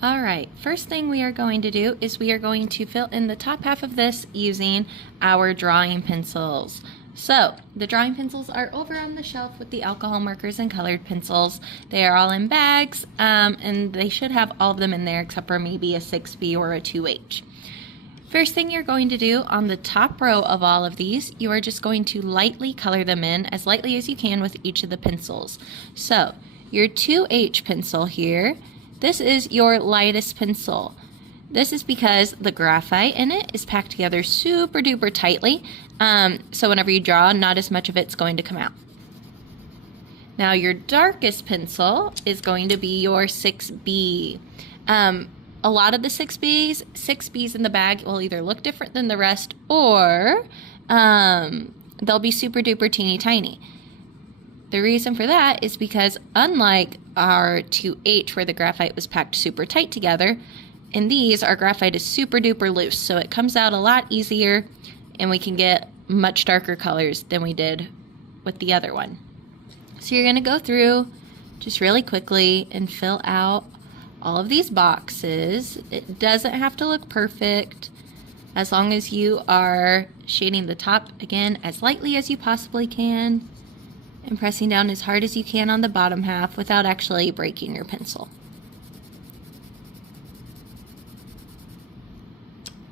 All right, first thing we are going to do is we are going to fill in the top half of this using our drawing pencils. So the drawing pencils are over on the shelf with the alcohol markers and colored pencils. They are all in bags, and they should have all of them in there except for maybe a 6B or a 2H. First thing you're going to do on the top row of all of these, you are just going to lightly color them in as lightly as you can with each of the pencils. So your 2H pencil here, this is your lightest pencil. This is because the graphite in it is packed together super duper tightly, so whenever you draw, not as much of it's going to come out. Now your darkest pencil is going to be your 6B. A lot of the 6Bs in the bag will either look different than the rest, or they'll be super duper teeny tiny. The reason for that is because unlike our 2H where the graphite was packed super tight together, in these our graphite is super duper loose, so it comes out a lot easier and we can get much darker colors than we did with the other one. So you're going to go through just really quickly and fill out all of these boxes. It doesn't have to look perfect as long as you are shading the top again as lightly as you possibly can and pressing down as hard as you can on the bottom half without actually breaking your pencil.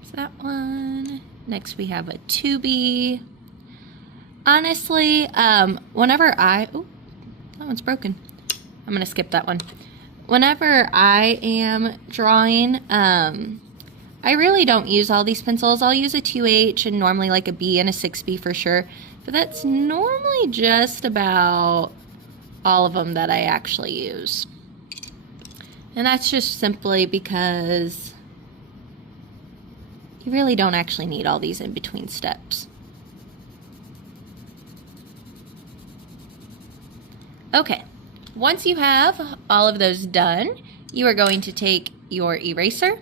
There's that one. Next we have a 2B. Honestly, whenever that one's broken. I'm gonna skip that one. Whenever I am drawing, I really don't use all these pencils. I'll use a 2H and normally like a B and a 6B for sure. But that's normally just about all of them that I actually use. And that's just simply because you really don't actually need all these in between steps. Okay, once you have all of those done, you are going to take your eraser,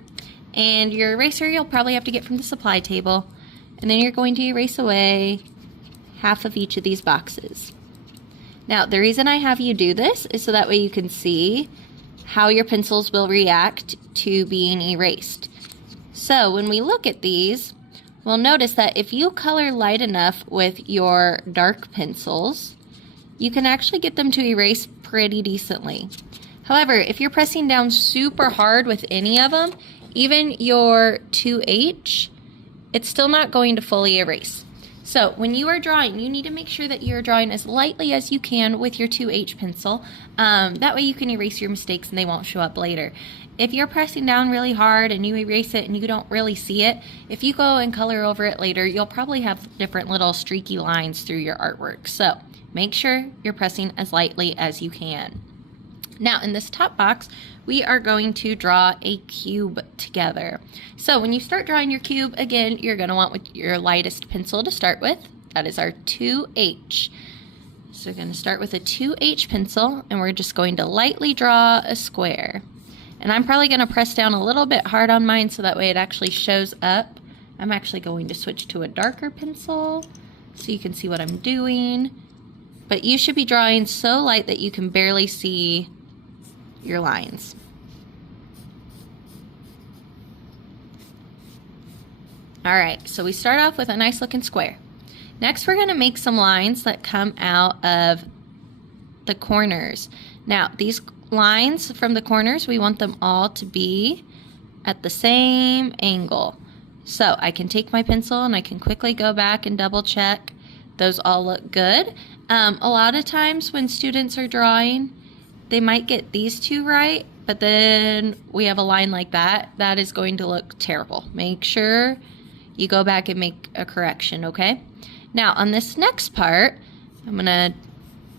and your eraser you'll probably have to get from the supply table, and then you're going to erase away half of each of these boxes. Now, the reason I have you do this is so that way you can see how your pencils will react to being erased. So when we look at these, we'll notice that if you color light enough with your dark pencils, you can actually get them to erase pretty decently. However, if you're pressing down super hard with any of them, even your 2H, it's still not going to fully erase. So when you are drawing, you need to make sure that you're drawing as lightly as you can with your 2H pencil. That way you can erase your mistakes and they won't show up later. If you're pressing down really hard and you erase it and you don't really see it, if you go and color over it later, you'll probably have different little streaky lines through your artwork. So make sure you're pressing as lightly as you can. Now in this top box, we are going to draw a cube together. So when you start drawing your cube, again, you're going to want with your lightest pencil to start with. That is our 2H. So we're going to start with a 2H pencil, and we're just going to lightly draw a square. And I'm probably going to press down a little bit hard on mine so that way it actually shows up. I'm actually going to switch to a darker pencil so you can see what I'm doing. But you should be drawing so light that you can barely see your lines. Alright, so we start off with a nice looking square. Next we're going to make some lines that come out of the corners. Now these lines from the corners, we want them all to be at the same angle. So I can take my pencil and I can quickly go back and double check those all look good. A lot of times when students are drawing, they might get these two right, but then we have a line like that. That is going to look terrible. Make sure you go back and make a correction, okay? Now on this next part, I'm gonna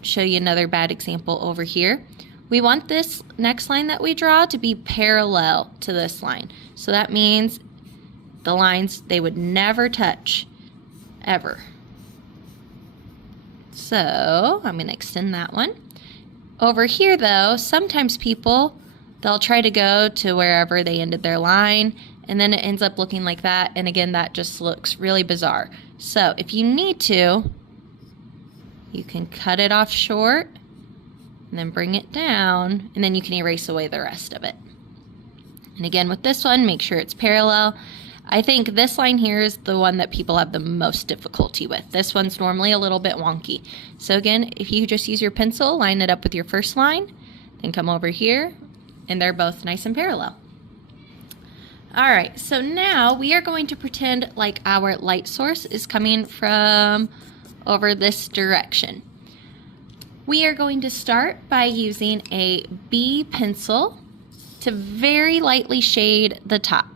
show you another bad example over here. We want this next line that we draw to be parallel to this line. So that means the lines, they would never touch, ever. So I'm going to extend that one. Over here though, sometimes people, they'll try to go to wherever they ended their line, and then it ends up looking like that, and again that just looks really bizarre. So if you need to, you can cut it off short and then bring it down, and then you can erase away the rest of it. And again, with this one, make sure it's parallel. I think this line here is the one that people have the most difficulty with. This one's normally a little bit wonky. So again, if you just use your pencil, line it up with your first line, then come over here, and they're both nice and parallel. All right, so now we are going to pretend like our light source is coming from over this direction. We are going to start by using a B pencil to very lightly shade the top.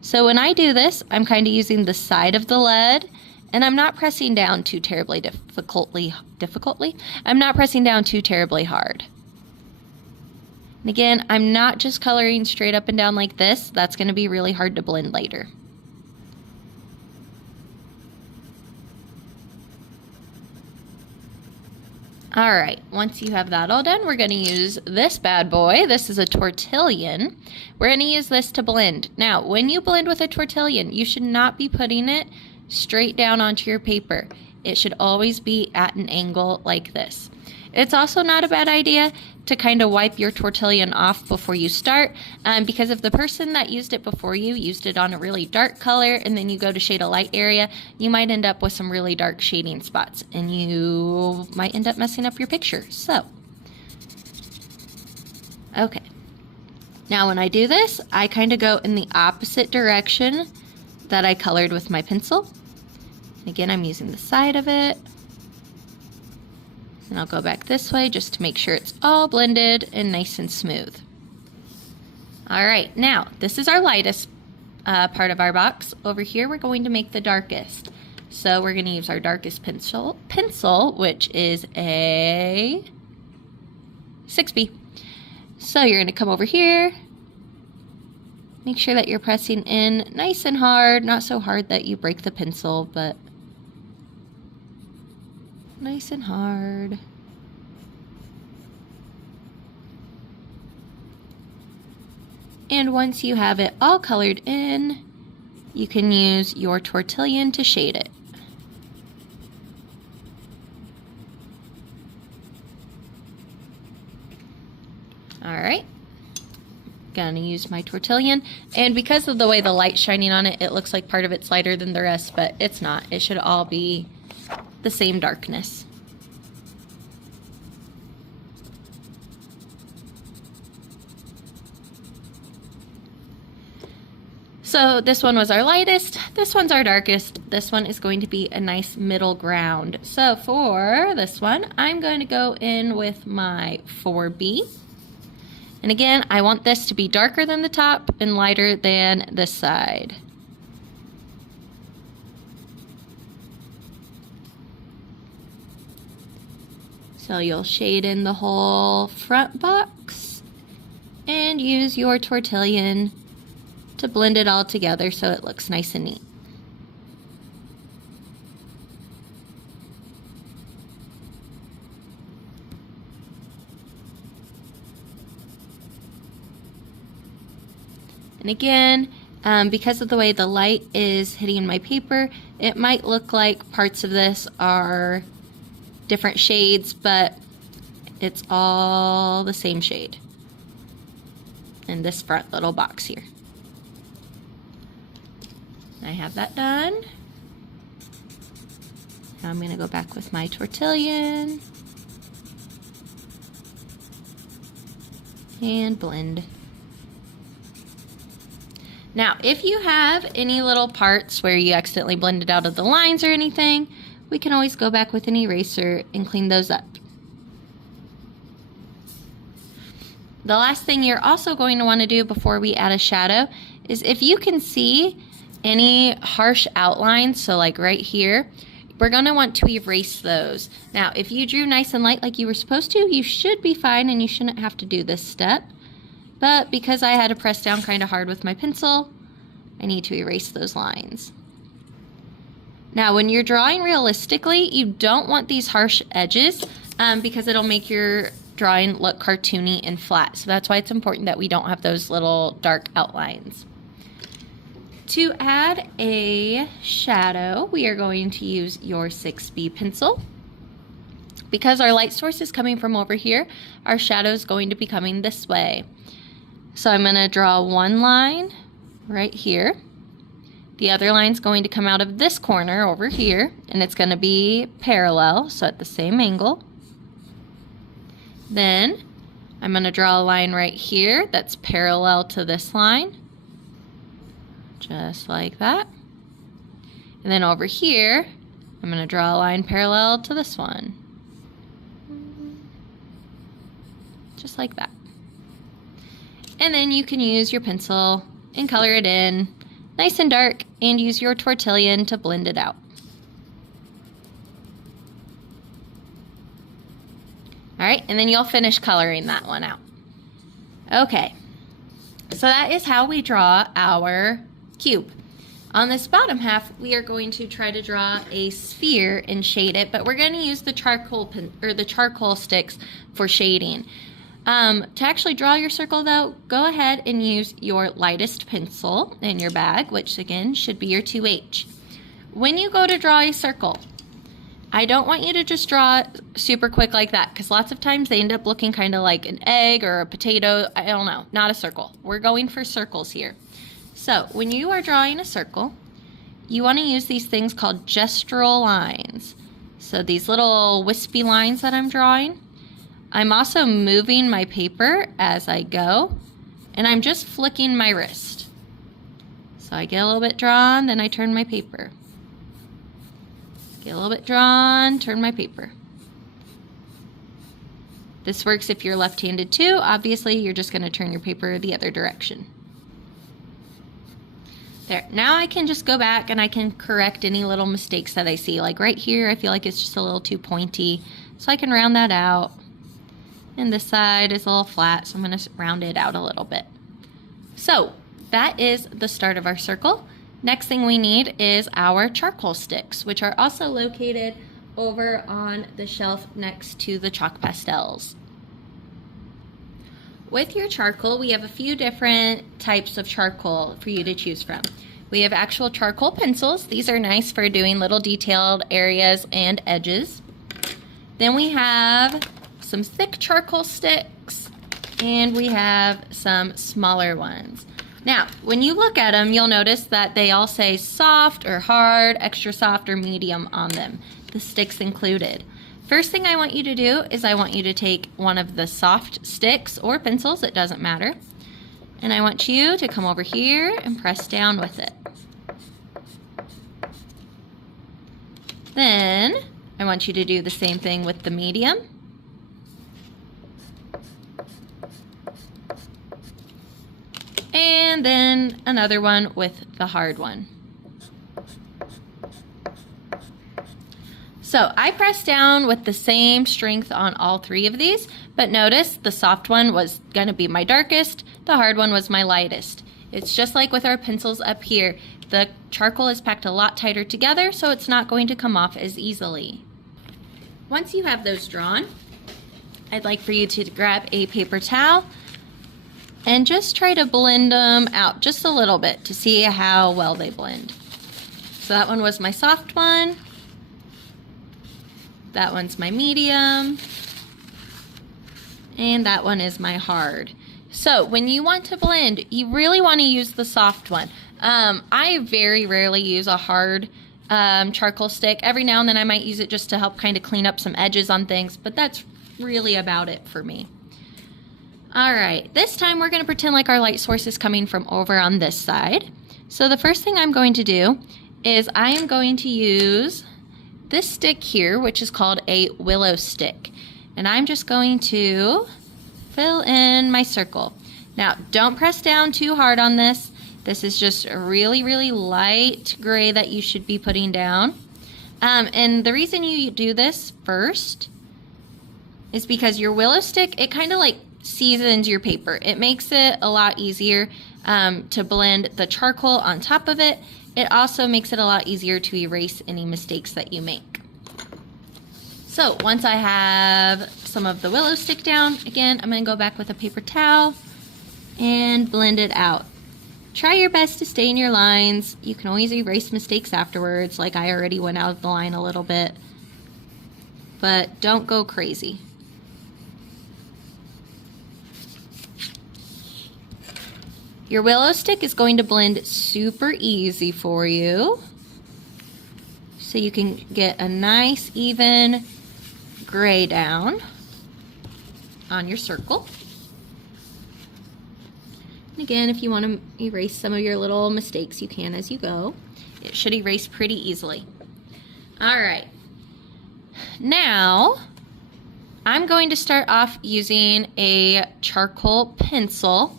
So when I do this, I'm kind of using the side of the lead, and I'm not pressing down too terribly difficultly. I'm not pressing down too terribly hard. And again, I'm not just coloring straight up and down like this. That's going to be really hard to blend later. All right, once you have that all done, we're going to use this bad boy. This is a tortillon. We're going to use this to blend. Now, when you blend with a tortillon, you should not be putting it straight down onto your paper. It should always be at an angle like this. It's also not a bad idea to kind of wipe your tortillon off before you start, because if the person that used it before you used it on a really dark color and then you go to shade a light area, you might end up with some really dark shading spots and you might end up messing up your picture. So, okay. Now when I do this, I kind of go in the opposite direction that I colored with my pencil. Again, I'm using the side of it. And I'll go back this way just to make sure it's all blended and nice and smooth. All right, now this is our lightest part of our box. Over here, we're going to make the darkest. So we're going to use our darkest pencil, which is a 6B. So you're going to come over here. Make sure that you're pressing in nice and hard, not so hard that you break the pencil, but nice and hard. And once you have it all colored in, you can use your tortillon to shade it. All right. Gonna use my tortillon, and because of the way the light's shining on it, it looks like part of it's lighter than the rest, but it's not. It should all be the same darkness. So this one was our lightest, this one's our darkest, this one is going to be a nice middle ground. So for this one, I'm going to go in with my 4B. And again, I want this to be darker than the top and lighter than this side. So you'll shade in the whole front box and use your tortillon to blend it all together so it looks nice and neat. And again, because of the way the light is hitting my paper, it might look like parts of this are different shades, but it's all the same shade in this front little box here. I have that done. Now I'm going to go back with my tortillon and blend. Now, if you have any little parts where you accidentally blended out of the lines or anything, we can always go back with an eraser and clean those up. The last thing you're also going to want to do before we add a shadow is if you can see any harsh outlines, so like right here, we're going to want to erase those. Now, if you drew nice and light like you were supposed to, you should be fine and you shouldn't have to do this step. But because I had to press down kind of hard with my pencil, I need to erase those lines. Now, when you're drawing realistically, you don't want these harsh edges because it'll make your drawing look cartoony and flat. So that's why it's important that we don't have those little dark outlines. To add a shadow, we are going to use your 6B pencil. Because our light source is coming from over here, our shadow is going to be coming this way. So I'm going to draw one line right here. The other line's going to come out of this corner over here, and it's going to be parallel, so at the same angle. Then I'm going to draw a line right here that's parallel to this line, just like that. And then over here, I'm going to draw a line parallel to this one, just like that. And then you can use your pencil and color it in nice and dark and use your tortillon to blend it out. Alright, and then you'll finish coloring that one out. Okay, so that is how we draw our cube. On this bottom half, we are going to try to draw a sphere and shade it, but we're going to use the charcoal sticks for shading. To actually draw your circle though, go ahead and use your lightest pencil in your bag, which again should be your 2H. When you go to draw a circle, I don't want you to just draw it super quick like that, because lots of times they end up looking kind of like an egg or a potato. I don't know, not a circle. We're going for circles here. So when you are drawing a circle, you want to use these things called gestural lines. So these little wispy lines that I'm drawing, I'm also moving my paper as I go, and I'm just flicking my wrist. So I get a little bit drawn, then I turn my paper. Get a little bit drawn, turn my paper. This works if you're left-handed too. Obviously, you're just going to turn your paper the other direction. There. Now I can just go back and I can correct any little mistakes that I see. Like right here, I feel like it's just a little too pointy, so I can round that out. And this side is a little flat, so I'm going to round it out a little bit. So that is the start of our circle. Next thing we need is our charcoal sticks, which are also located over on the shelf next to the chalk pastels. With your charcoal, we have a few different types of charcoal for you to choose from. We have actual charcoal pencils. These are nice for doing little detailed areas and edges. Then we have some thick charcoal sticks, and we have some smaller ones. Now, when you look at them, you'll notice that they all say soft or hard, extra soft or medium on them, the sticks included. First thing I want you to do is I want you to take one of the soft sticks or pencils, it doesn't matter, and I want you to come over here and press down with it. Then I want you to do the same thing with the medium. And then another one with the hard one. So I pressed down with the same strength on all three of these, but notice the soft one was going to be my darkest, the hard one was my lightest. It's just like with our pencils up here. The charcoal is packed a lot tighter together, so it's not going to come off as easily. Once you have those drawn, I'd like for you to grab a paper towel and just try to blend them out just a little bit to see how well they blend. So that one was my soft one. That one's my medium. And that one is my hard. So when you want to blend, you really want to use the soft one. I very rarely use a hard charcoal stick. Every now and then I might use it just to help kind of clean up some edges on things, but that's really about it for me. Alright, this time we're going to pretend like our light source is coming from over on this side. So the first thing I'm going to do is I am going to use this stick here, which is called a willow stick. And I'm just going to fill in my circle. Now, don't press down too hard on this. This is just a really, really light gray that you should be putting down. And the reason you do this first is because your willow stick, it kind of like seasons your paper. It makes it a lot easier to blend the charcoal on top of it. It also makes it a lot easier to erase any mistakes that you make. So once I have some of the willow stick down, again, I'm going to go back with a paper towel and blend it out. Try your best to stay in your lines. You can always erase mistakes afterwards, like I already went out of the line a little bit. But don't go crazy. Your willow stick is going to blend super easy for you, so you can get a nice even gray down on your circle. And again, if you want to erase some of your little mistakes, you can as you go. It should erase pretty easily. All right. Now, I'm going to start off using a charcoal pencil,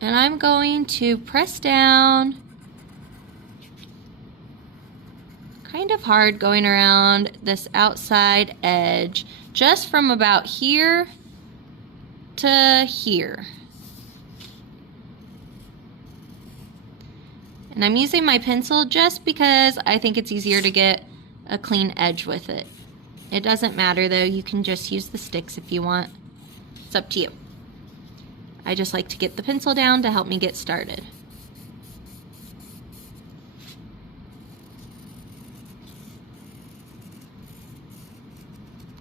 and I'm going to press down kind of hard, going around this outside edge, just from about here to here. And I'm using my pencil just because I think it's easier to get a clean edge with it. It doesn't matter though, you can just use the sticks if you want. It's up to you. I just like to get the pencil down to help me get started.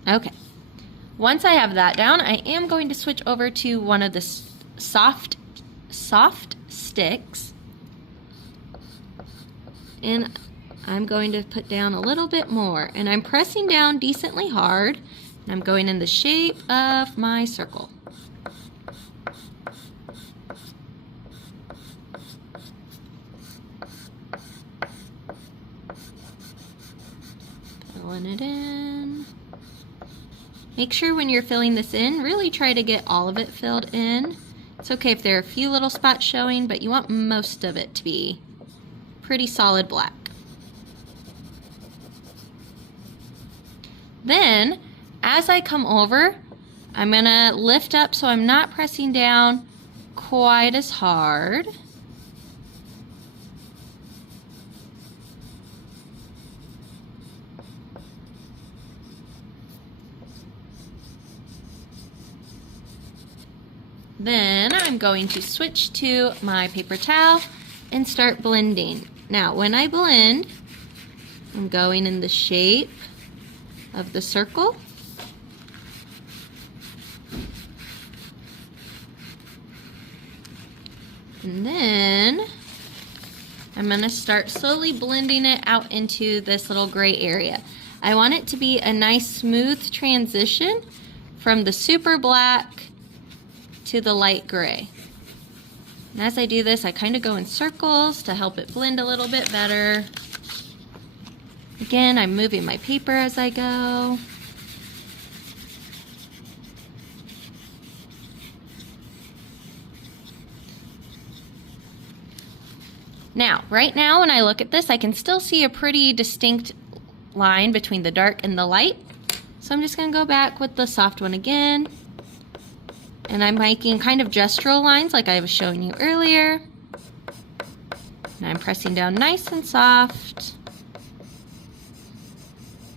Okay, once I have that down, I am going to switch over to one of the soft sticks. And I'm going to put down a little bit more, and I'm pressing down decently hard, and I'm going in the shape of my circle. Filling it in. Make sure when you're filling this in, really try to get all of it filled in. It's okay if there are a few little spots showing, but you want most of it to be pretty solid black. Then, as I come over, I'm gonna lift up so I'm not pressing down quite as hard. Then I'm going to switch to my paper towel and start blending. Now, when I blend, I'm going in the shape of the circle. And then I'm going to start slowly blending it out into this little gray area. I want it to be a nice smooth transition from the super black to the light gray. And as I do this, I kind of go in circles to help it blend a little bit better. Again, I'm moving my paper as I go. Now, right now when I look at this, I can still see a pretty distinct line between the dark and the light. So I'm just going to go back with the soft one again. And I'm making kind of gestural lines like I was showing you earlier. And I'm pressing down nice and soft,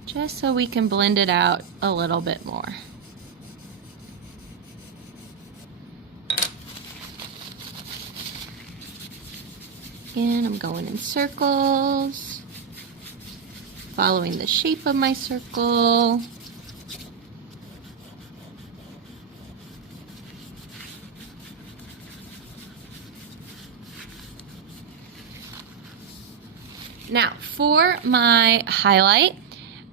just so we can blend it out a little bit more. Again, I'm going in circles, following the shape of my circle. Now, for my highlight,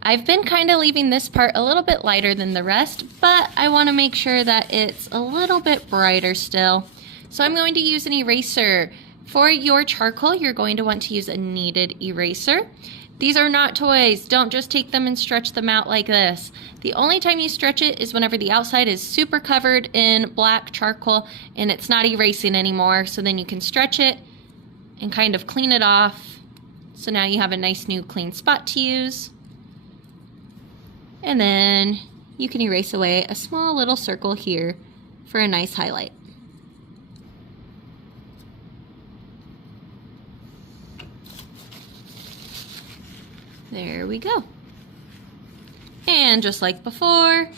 I've been kind of leaving this part a little bit lighter than the rest, but I want to make sure that it's a little bit brighter still. So I'm going to use an eraser. For your charcoal, you're going to want to use a kneaded eraser. These are not toys. Don't just take them and stretch them out like this. The only time you stretch it is whenever the outside is super covered in black charcoal and it's not erasing anymore. So then you can stretch it and kind of clean it off. So now you have a nice new clean spot to use. And then you can erase away a small little circle here for a nice highlight. There we go. And just like before,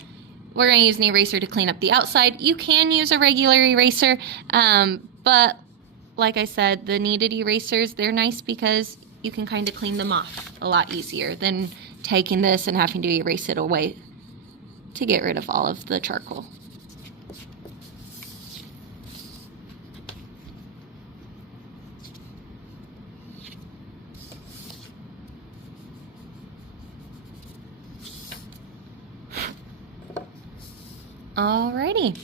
we're going to use an eraser to clean up the outside. You can use a regular eraser, but like I said, the kneaded erasers, they're nice because you can kind of clean them off a lot easier than taking this and having to erase it away to get rid of all of the charcoal. Alrighty.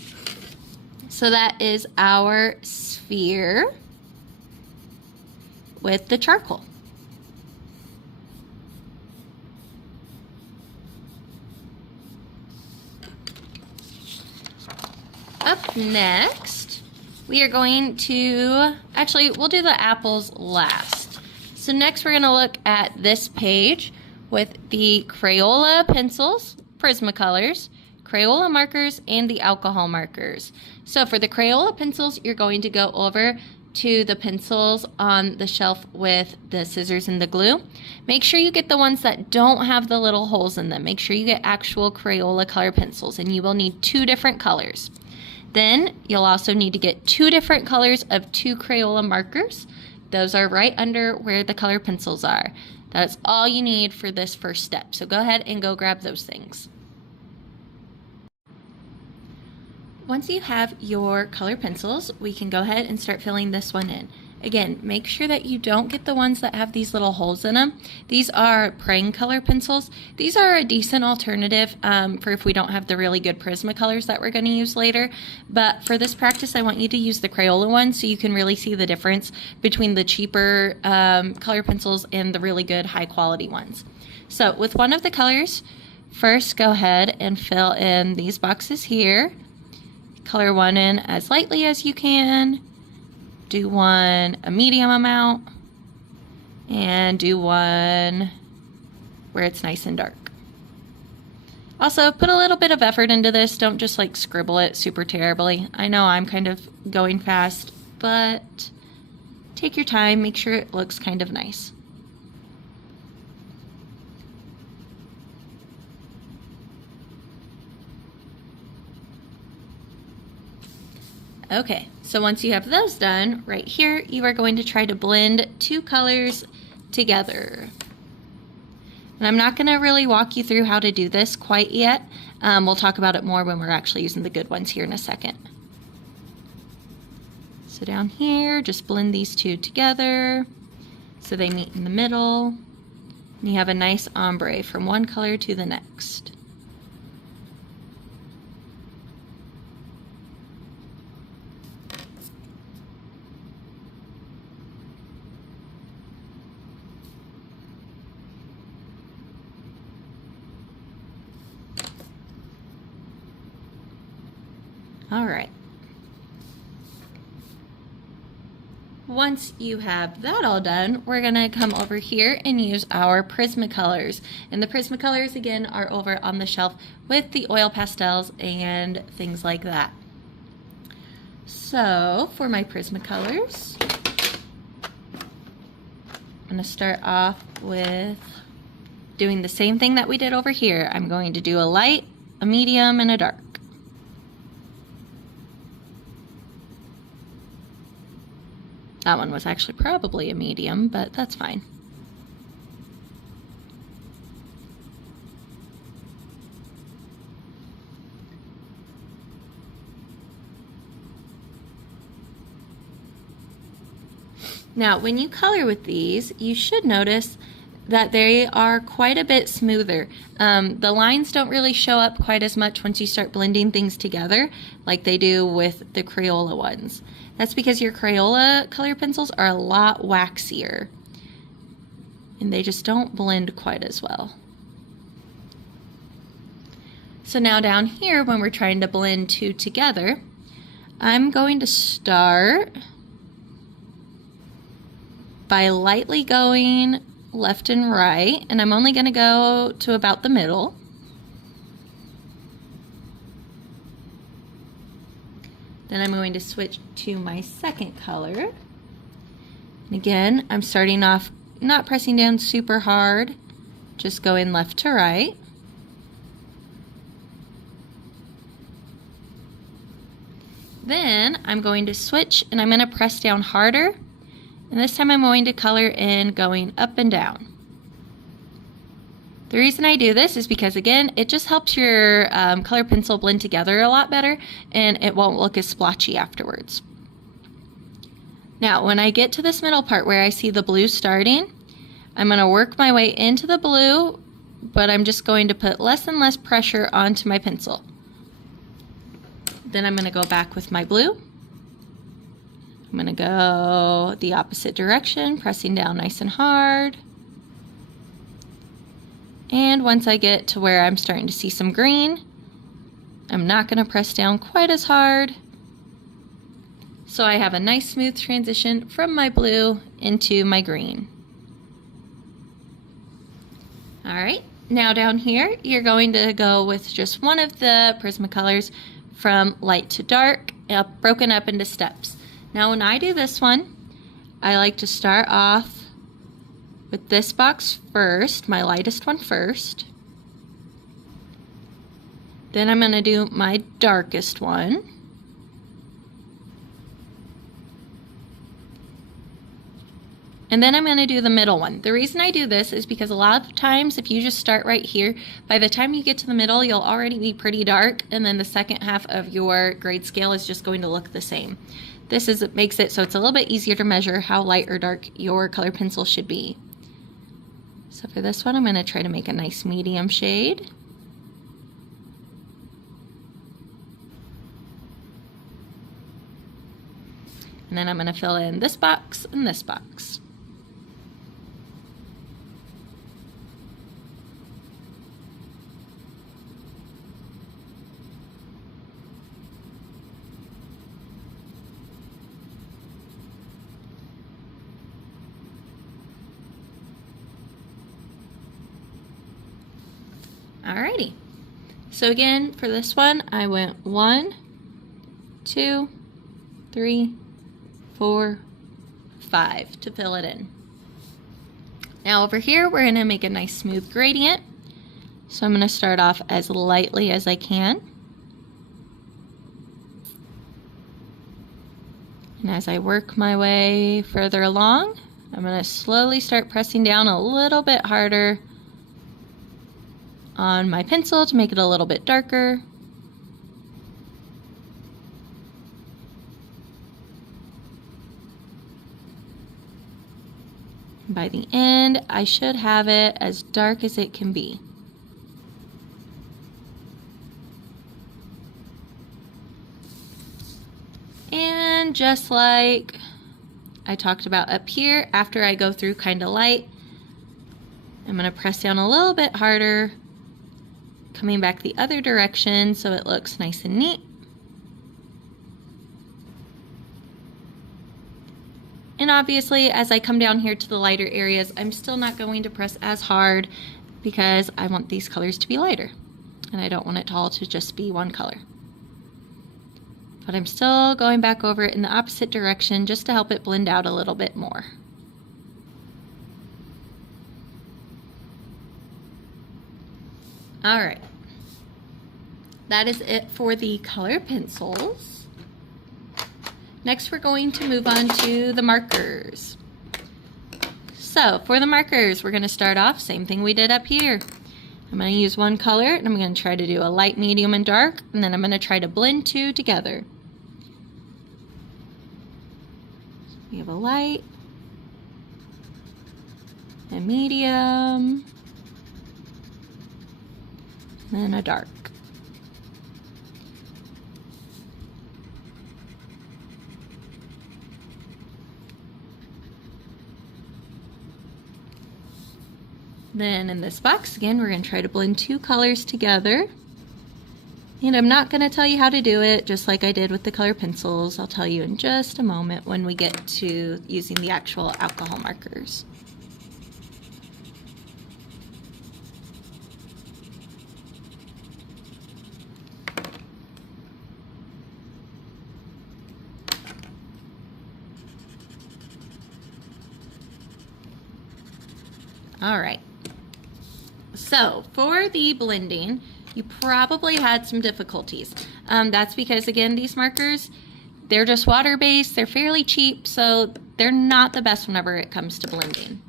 So that is our sphere with the charcoal. Up next, we are going to, actually, we'll do the apples last. So next we're going to look at this page with the Crayola pencils, Prismacolors, Crayola markers, and the alcohol markers. So for the Crayola pencils, you're going to go over to the pencils on the shelf with the scissors and the glue. Make sure you get the ones that don't have the little holes in them. Make sure you get actual Crayola color pencils, and you will need 2 different colors. Then you'll also need to get 2 different colors of 2 Crayola markers. Those are right under where the color pencils are. That's all you need for this first step. So go ahead and go grab those things. Once you have your color pencils, we can go ahead and start filling this one in. Again, make sure that you don't get the ones that have these little holes in them. These are praying color pencils. These are a decent alternative for if we don't have the really good Prismacolors that we're going to use later. But for this practice, I want you to use the Crayola ones so you can really see the difference between the cheaper color pencils and the really good high quality ones. So with one of the colors, first go ahead and fill in these boxes here. Color one in as lightly as you can. Do one a medium amount, and do one where it's nice and dark. Also, put a little bit of effort into this. Don't just like scribble it super terribly. I know I'm kind of going fast, but take your time. Make sure it looks kind of nice. Okay, so once you have those done, right here, you are going to try to blend 2 colors together. And I'm not going to really walk you through how to do this quite yet. We'll talk about it more when we're actually using the good ones here in a second. So down here, just blend these 2 together so they meet in the middle. And you have a nice ombre from one color to the next. All right. Once you have that all done, we're gonna come over here and use our Prismacolors. And the Prismacolors, again, are over on the shelf with the oil pastels and things like that. So for my Prismacolors, I'm gonna start off with doing the same thing that we did over here. I'm going to do a light, a medium, and a dark. That one was actually probably a medium, but that's fine. Now, when you color with these, you should notice that they are quite a bit smoother. The lines don't really show up quite as much once you start blending things together like they do with the Crayola ones. That's because your Crayola color pencils are a lot waxier and they just don't blend quite as well. So now down here, when we're trying to blend 2 together, I'm going to start by lightly going left and right, and I'm only going to go to about the middle. Then I'm going to switch to my second color. And again, I'm starting off not pressing down super hard, just going left to right. Then I'm going to switch and I'm going to press down harder. And this time I'm going to color in going up and down. The reason I do this is because, again, it just helps your color pencil blend together a lot better and it won't look as splotchy afterwards. Now, when I get to this middle part where I see the blue starting, I'm going to work my way into the blue, but I'm just going to put less and less pressure onto my pencil. Then I'm going to go back with my blue. I'm going to go the opposite direction, pressing down nice and hard. And once I get to where I'm starting to see some green, I'm not going to press down quite as hard. So I have a nice smooth transition from my blue into my green. All right, now down here, you're going to go with just one of the Prismacolors from light to dark, broken up into steps. Now when I do this one, I like to start off with this box first, my lightest one first. Then I'm going to do my darkest one. And then I'm going to do the middle one. The reason I do this is because a lot of times if you just start right here, by the time you get to the middle, you'll already be pretty dark, and then the second half of your grade scale is just going to look the same. Makes it so it's a little bit easier to measure how light or dark your color pencil should be. So for this one, I'm going to try to make a nice medium shade. And then I'm going to fill in this box and this box. Alrighty, so again for this one I went 1, 2, 3, 4, 5 to fill it in. Now over here we're going to make a nice smooth gradient, so I'm going to start off as lightly as I can, and as I work my way further along I'm going to slowly start pressing down a little bit harder on my pencil to make it a little bit darker. By the end, I should have it as dark as it can be. And just like I talked about up here, after I go through kind of light, I'm going to press down a little bit harder, coming back the other direction so it looks nice and neat. And obviously, as I come down here to the lighter areas, I'm still not going to press as hard because I want these colors to be lighter and I don't want it all to just be one color. But I'm still going back over it in the opposite direction just to help it blend out a little bit more. All right, that is it for the color pencils. Next, we're going to move on to the markers. So for the markers, we're going to start off, same thing we did up here. I'm going to use one color and I'm going to try to do a light, medium, and dark, and then I'm going to try to blend two together. So we have a light, a medium, and a dark. Then in this box, again, we're going to try to blend two colors together. And I'm not going to tell you how to do it, just like I did with the color pencils. I'll tell you in just a moment when we get to using the actual alcohol markers. All right. So for the blending, you probably had some difficulties. That's because, again, these markers, they're just water-based, they're fairly cheap, so they're not the best whenever it comes to blending.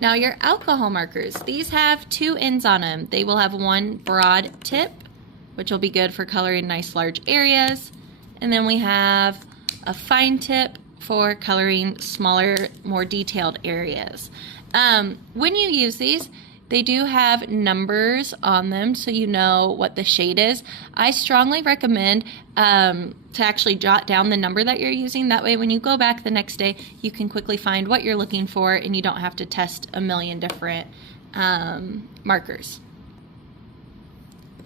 Now your alcohol markers, these have two ends on them. They will have one broad tip, which will be good for coloring nice large areas, and then we have a fine tip for coloring smaller, more detailed areas. When you use these, They do have numbers on them so you know what the shade is. I strongly recommend to actually jot down the number that you're using. That way when you go back the next day, you can quickly find what you're looking for and you don't have to test a million different markers.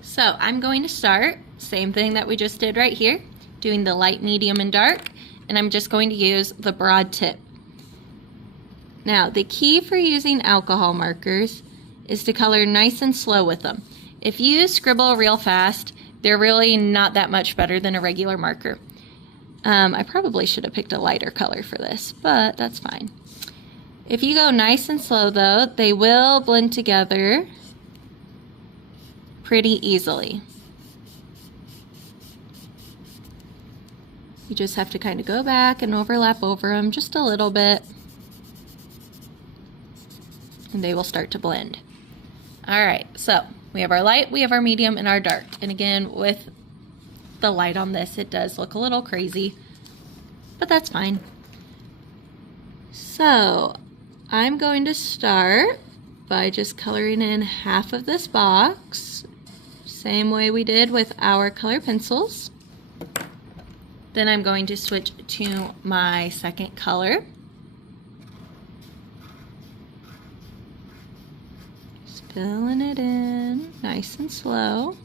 So I'm going to start, same thing that we just did right here, doing the light, medium, and dark, and I'm just going to use the broad tip. Now, the key for using alcohol markers is to color nice and slow with them. If you scribble real fast, they're really not that much better than a regular marker. I probably should have picked a lighter color for this, but that's fine. If you go nice and slow though, they will blend together pretty easily. You just have to kind of go back and overlap over them just a little bit, and they will start to blend. All right, so we have our light, we have our medium, and our dark. And again, with the light on this, it does look a little crazy, but that's fine. So I'm going to start by just coloring in half of this box, same way we did with our color pencils. Then I'm going to switch to my second color. Filling it in nice and slow.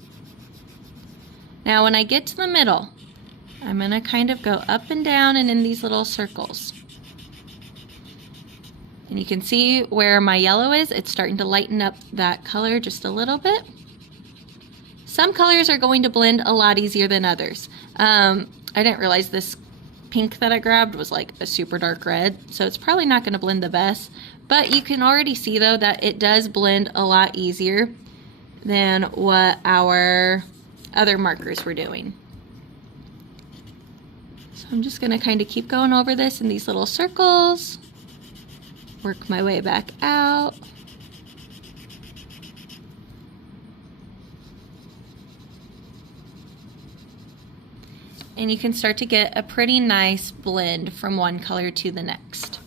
Now when I get to the middle, I'm going to kind of go up and down and in these little circles. And you can see where my yellow is, it's starting to lighten up that color just a little bit. Some colors are going to blend a lot easier than others. I didn't realize this pink that I grabbed was like a super dark red, so it's probably not going to blend the best. But you can already see though that it does blend a lot easier than what our other markers were doing. So I'm just going to kind of keep going over this in these little circles, work my way back out. And you can start to get a pretty nice blend from one color to the next.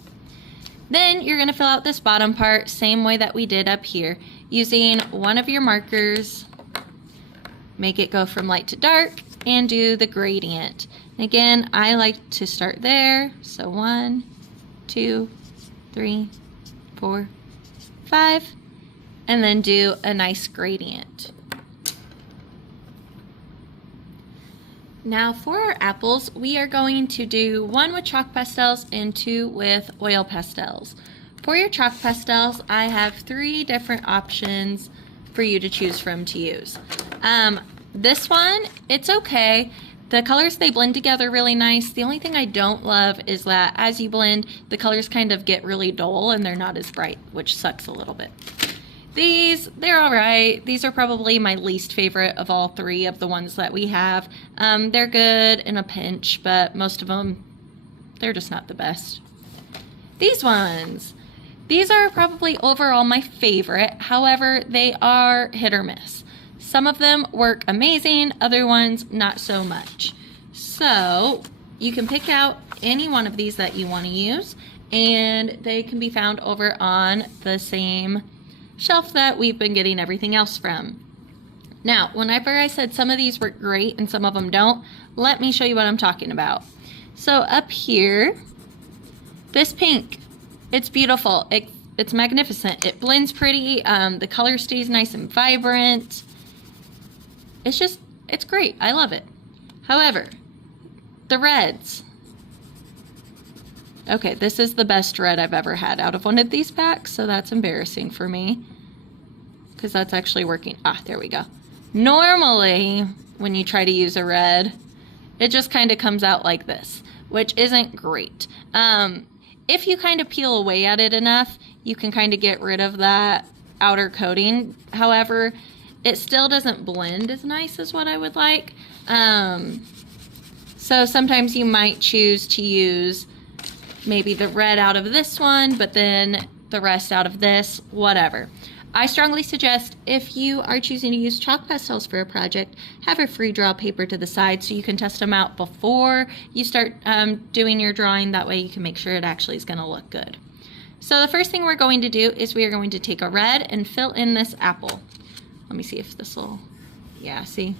Then you're going to fill out this bottom part same way that we did up here, using one of your markers, make it go from light to dark, and do the gradient. Again, I like to start there, so 1, 2, 3, 4, 5, and then do a nice gradient. Now for our apples, we are going to do 1 with chalk pastels and 2 with oil pastels. For your chalk pastels, I have 3 different options for you to choose from to use. This one, it's okay. The colors, they blend together really nice. The only thing I don't love is that as you blend, the colors kind of get really dull and they're not as bright, which sucks a little bit. These, they're all right. These are probably my least favorite of all 3 of the ones that we have. They're good in a pinch, but most of them, they're just not the best. These ones, these are probably overall my favorite. However, they are hit or miss. Some of them work amazing, other ones not so much. So you can pick out any one of these that you want to use, and they can be found over on the same shelf that we've been getting everything else from. Now, whenever I said some of these work great and some of them don't, let me show you what I'm talking about. So up here, this pink, it's beautiful. It's magnificent. It blends pretty. The color stays nice and vibrant. It's great. I love it. However, the reds. Okay, this is the best red I've ever had out of one of these packs, so that's embarrassing for me because that's actually working. Ah, there we go. Normally, when you try to use a red, it just kind of comes out like this, which isn't great. If you kind of peel away at it enough, you can kind of get rid of that outer coating. However, it still doesn't blend as nice as what I would like. So sometimes you might choose to use maybe the red out of this one, but then the rest out of this, whatever. I strongly suggest if you are choosing to use chalk pastels for a project, have a free draw paper to the side so you can test them out before you start doing your drawing. That way you can make sure it actually is going to look good. So the first thing we're going to do is we are going to take a red and fill in this apple. Let me see if this will, yeah, see?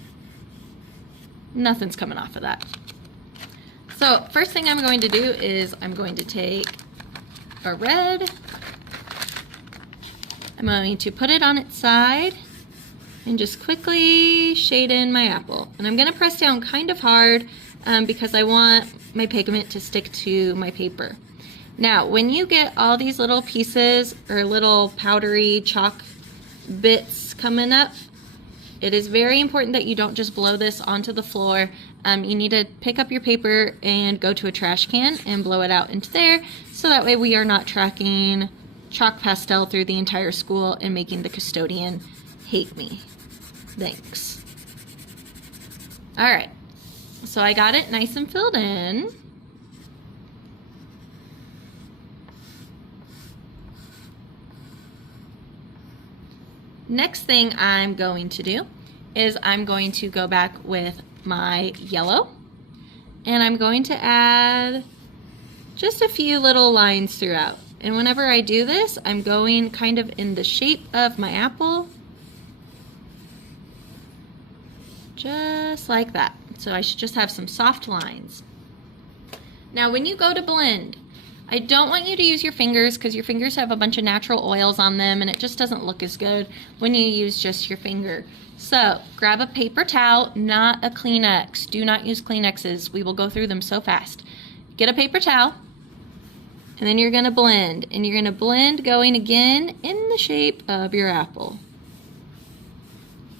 Nothing's coming off of that. So first thing I'm going to do is I'm going to take a red. I'm going to put it on its side and just quickly shade in my apple. And I'm going to press down kind of hard because I want my pigment to stick to my paper. Now, when you get all these little pieces or little powdery chalk bits coming up, it is very important that you don't just blow this onto the floor. You need to pick up your paper and go to a trash can and blow it out into there, so that way we are not tracking chalk pastel through the entire school and making the custodian hate me. Thanks. All right, so I got it nice and filled in. Next thing I'm going to do is I'm going to go back with my yellow, and I'm going to add just a few little lines throughout. And whenever I do this, I'm going kind of in the shape of my apple, just like that. So I should just have some soft lines. Now when you go to blend, I don't want you to use your fingers because your fingers have a bunch of natural oils on them and it just doesn't look as good when you use just your finger. So grab a paper towel, not a Kleenex. Do not use Kleenexes. We will go through them so fast. Get a paper towel, and then you're going to blend. And you're going to blend going again in the shape of your apple.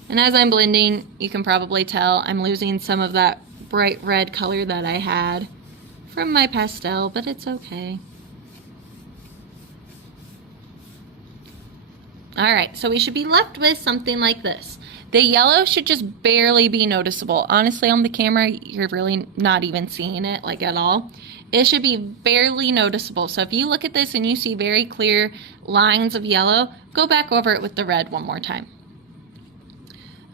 And as I'm blending, you can probably tell I'm losing some of that bright red color that I had from my pastel, but it's okay. All right, so we should be left with something like this. The yellow should just barely be noticeable. Honestly, on the camera, you're really not even seeing it like at all. It should be barely noticeable. So if you look at this and you see very clear lines of yellow, go back over it with the red one more time.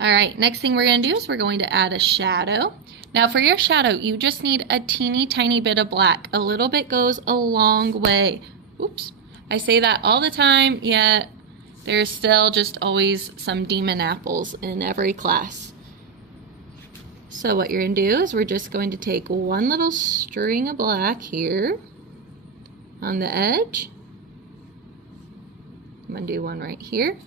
All right, next thing we're gonna do is we're going to add a shadow. Now for your shadow, you just need a teeny tiny bit of black. A little bit goes a long way. Oops, I say that all the time, yet there's still just always some demon apples in every class. So what you're gonna do is we're just going to take one little string of black here on the edge. I'm gonna do one right here.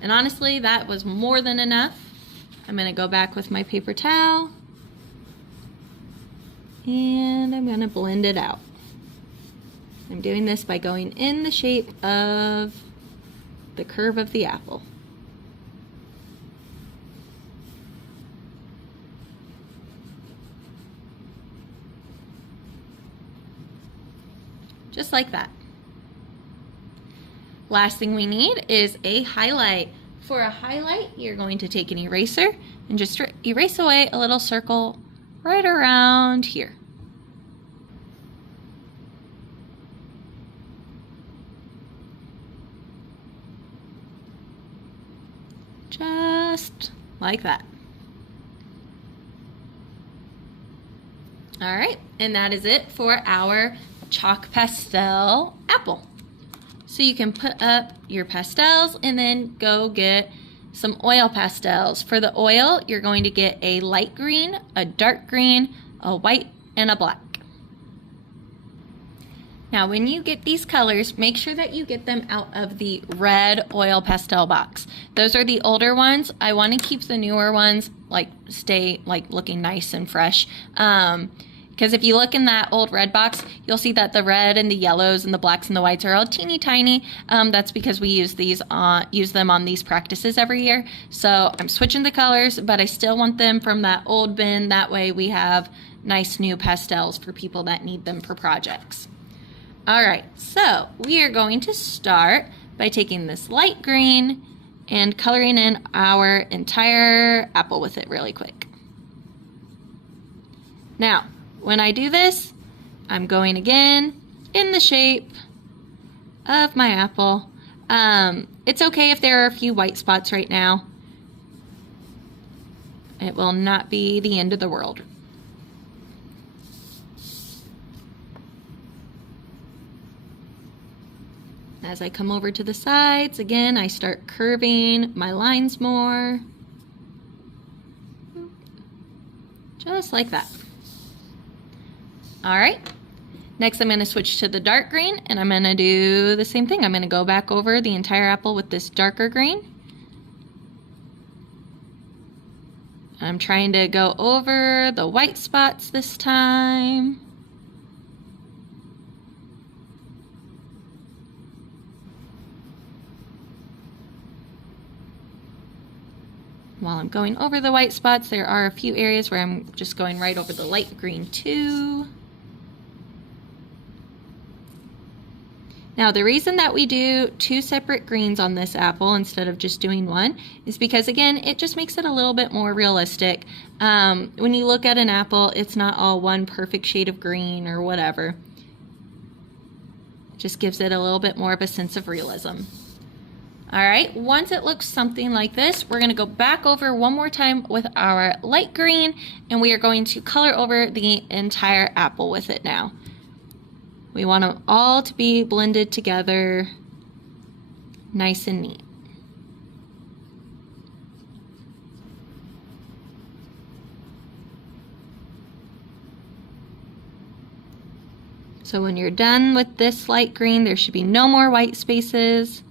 And honestly, that was more than enough. I'm gonna go back with my paper towel and I'm gonna blend it out. I'm doing this by going in the shape of the curve of the apple. Just like that. Last thing we need is a highlight. For a highlight, you're going to take an eraser and just erase away a little circle right around here. Just like that. All right, and that is it for our chalk pastel apple. So you can put up your pastels and then go get some oil pastels. For the oil, you're going to get a light green, a dark green, a white, and a black. Now when you get these colors, make sure that you get them out of the red oil pastel box. Those are the older ones. I want to keep the newer ones stay looking nice and fresh. Because if you look in that old red box, you'll see that the red and the yellows and the blacks and the whites are all teeny tiny. That's because we use them on these practices every year. So I'm switching the colors, but I still want them from that old bin. That way we have nice new pastels for people that need them for projects. All right, so we are going to start by taking this light green and coloring in our entire apple with it really quick. Now, when I do this, I'm going again in the shape of my apple. It's okay if there are a few white spots right now. It will not be the end of the world. As I come over to the sides, again, I start curving my lines more. Just like that. All right. Next, I'm going to switch to the dark green, and I'm going to do the same thing. I'm going to go back over the entire apple with this darker green. I'm trying to go over the white spots this time. While I'm going over the white spots, there are a few areas where I'm just going right over the light green too. Now, the reason that we do 2 separate greens on this apple instead of just doing one is because, again, it just makes it a little bit more realistic. When you look at an apple, it's not all one perfect shade of green or whatever. It just gives it a little bit more of a sense of realism. All right, once it looks something like this, we're going to go back over one more time with our light green, and we are going to color over the entire apple with it now. We want them all to be blended together, nice and neat. So when you're done with this light green, there should be no more white spaces.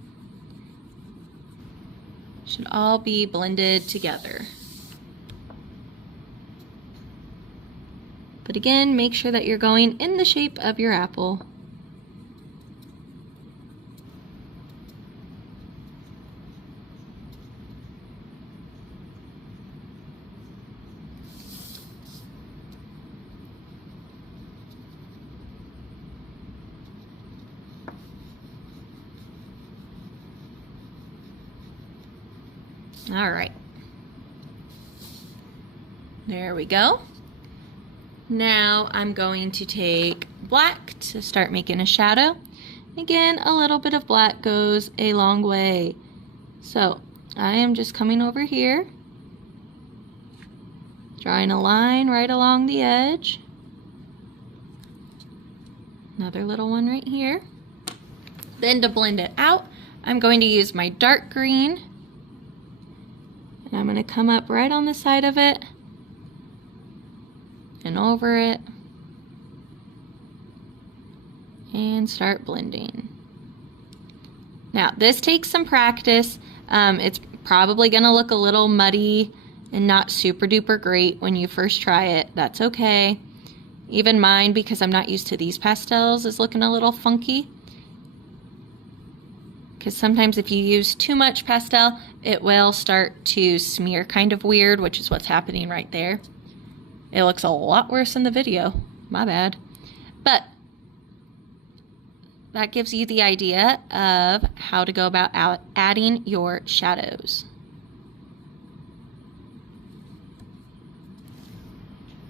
Should all be blended together. But again, make sure that you're going in the shape of your apple. All right. There we go. Now I'm going to take black to start making a shadow. Again, a little bit of black goes a long way. So I am just coming over here, drawing a line right along the edge. Another little one right here. Then to blend it out, I'm going to use my dark green. And I'm going to come up right on the side of it and over it and start blending. Now this takes some practice. It's probably going to look a little muddy and not super duper great when you first try it. That's okay. Even mine, because I'm not used to these pastels, is looking a little funky. Because sometimes if you use too much pastel, it will start to smear kind of weird, which is what's happening right there. It looks a lot worse in the video. My bad. But that gives you the idea of how to go about adding your shadows.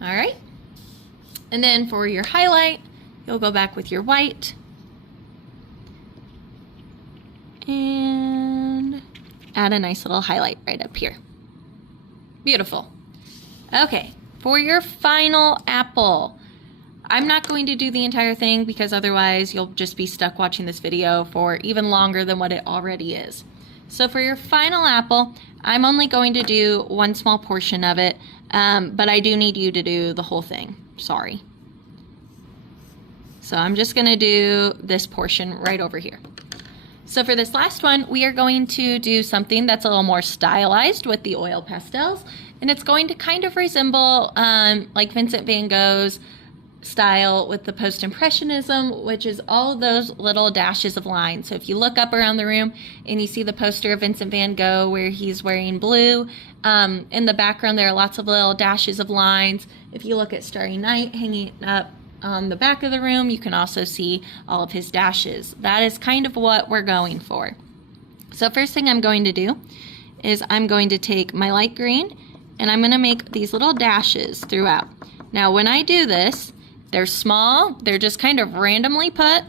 All right. And then for your highlight, you'll go back with your white and add a nice little highlight right up here. Beautiful. Okay, for your final apple, I'm not going to do the entire thing because otherwise you'll just be stuck watching this video for even longer than what it already is. So for your final apple, I'm only going to do one small portion of it, but I do need you to do the whole thing. Sorry. So I'm just going to do this portion right over here. So for this last one, we are going to do something that's a little more stylized with the oil pastels, and it's going to kind of resemble like Vincent van Gogh's style with the post-impressionism, which is all of those little dashes of line. So if you look up around the room and you see the poster of Vincent van Gogh where he's wearing blue, in the background there are lots of little dashes of lines. If you look at Starry Night hanging up on the back of the room, you can also see all of his dashes. That is kind of what we're going for. So first thing I'm going to do is I'm going to take my light green and I'm going to make these little dashes throughout. Now when I do this, they're small, they're just kind of randomly put,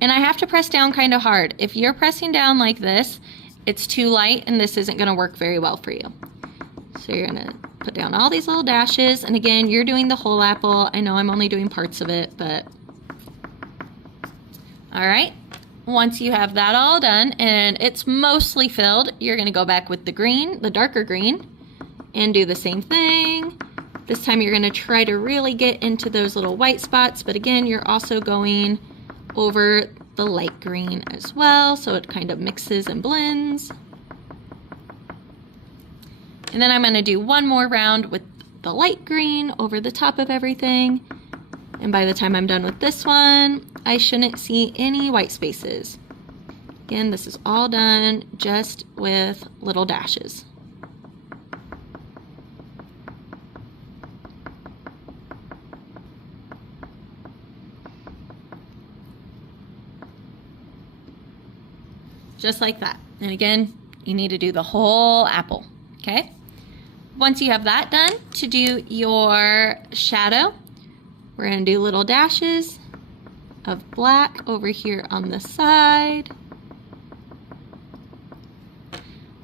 and I have to press down kind of hard. If you're pressing down like this, it's too light and this isn't going to work very well for you. So you're going to put down all these little dashes, and again, you're doing the whole apple. I know I'm only doing parts of it, but all right. once you have that all done and it's mostly filled, you're going to go back with the green, the darker green, and do the same thing. This time you're going to try to really get into those little white spots, but again, you're also going over the light green as well, so it kind of mixes and blends. And then I'm going to do one more round with the light green over the top of everything. And by the time I'm done with this one, I shouldn't see any white spaces. Again, this is all done just with little dashes. Just like that. And again, you need to do the whole apple, okay? Once you have that done, to do your shadow, we're going to do little dashes of black over here on the side.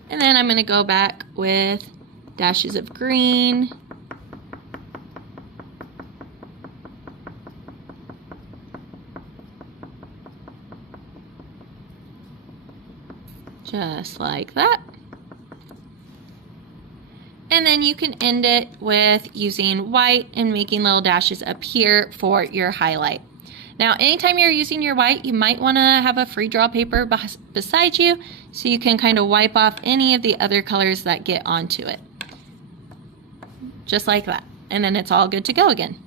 And then I'm going to go back with dashes of green. Just like that. And then you can end it with using white and making little dashes up here for your highlight. Now, anytime you're using your white, you might want to have a free draw paper beside you so you can kind of wipe off any of the other colors that get onto it. Just like that. And then it's all good to go again.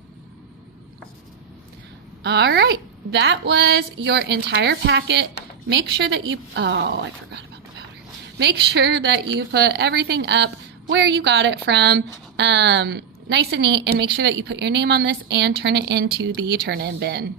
All right, that was your entire packet. Make sure that you, oh, I forgot about the powder. Make sure that you put everything up where you got it from, nice and neat, and make sure that you put your name on this and turn it into the turn-in bin.